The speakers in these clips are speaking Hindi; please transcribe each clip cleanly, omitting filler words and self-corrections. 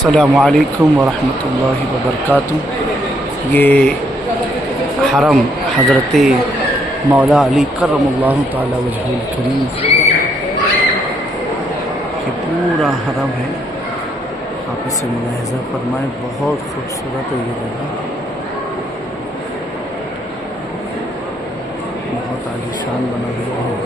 अस्सलामु अलैकुम वरहमतुल्लाहि वबरकातुहू। ये हरम हज़रत मौला अली करमल्लाहु ताला वजहुल करीम, ये पूरा हरम है। आप इसे मुलाहिज़ा फरमाएं, बहुत खूबसूरत है ये जगह, बहुत आलीशान बना हुआ है।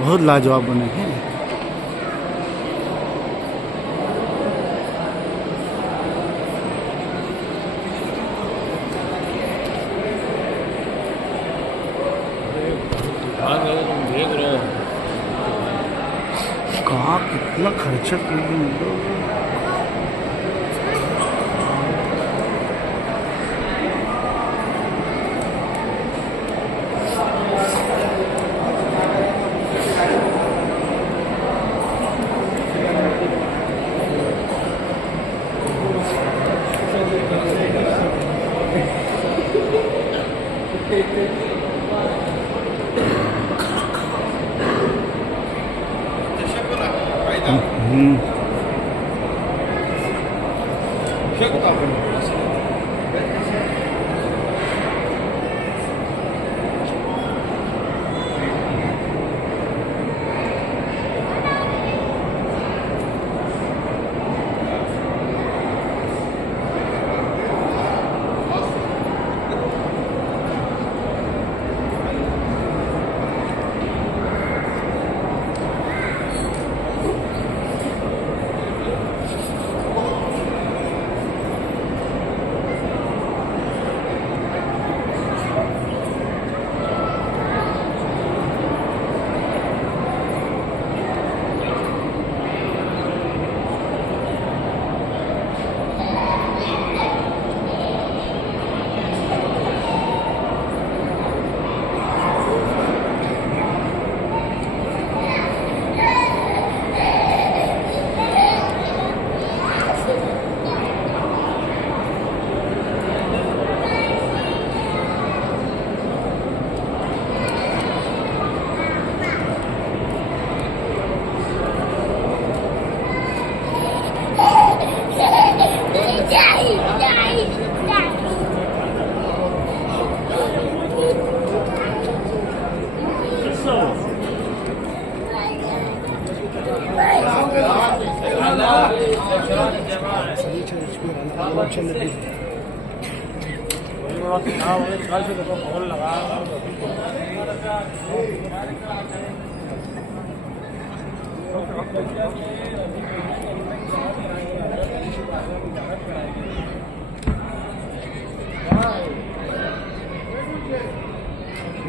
बहुत लाजवाब बने हैं। देख रहे हो कहाँ कितना खर्चा किया।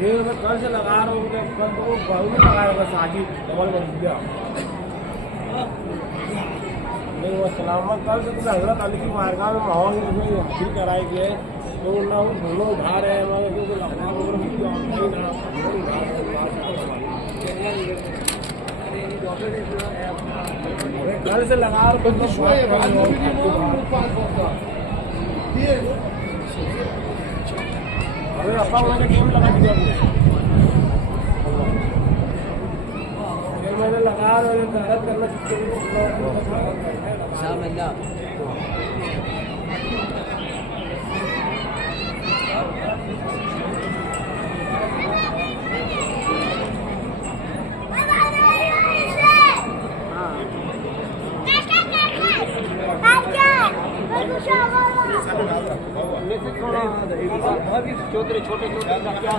ये कल से लगा रहा हूँ, कल तो बहुत लगाया बस आज ही डबल बन गया। नहीं वो सलामत कल से तो हजरत अली की मारगाह में माहौल हासिल कराए गए, तो ना वो दोनों उठा रहे हैं, मगर तो लखनऊ कल से लगा रहा अरे अपा मैंने क्यों लगा दिया, मैंने लगा गलत करना चौधरी छोटे छोटे छोटे क्या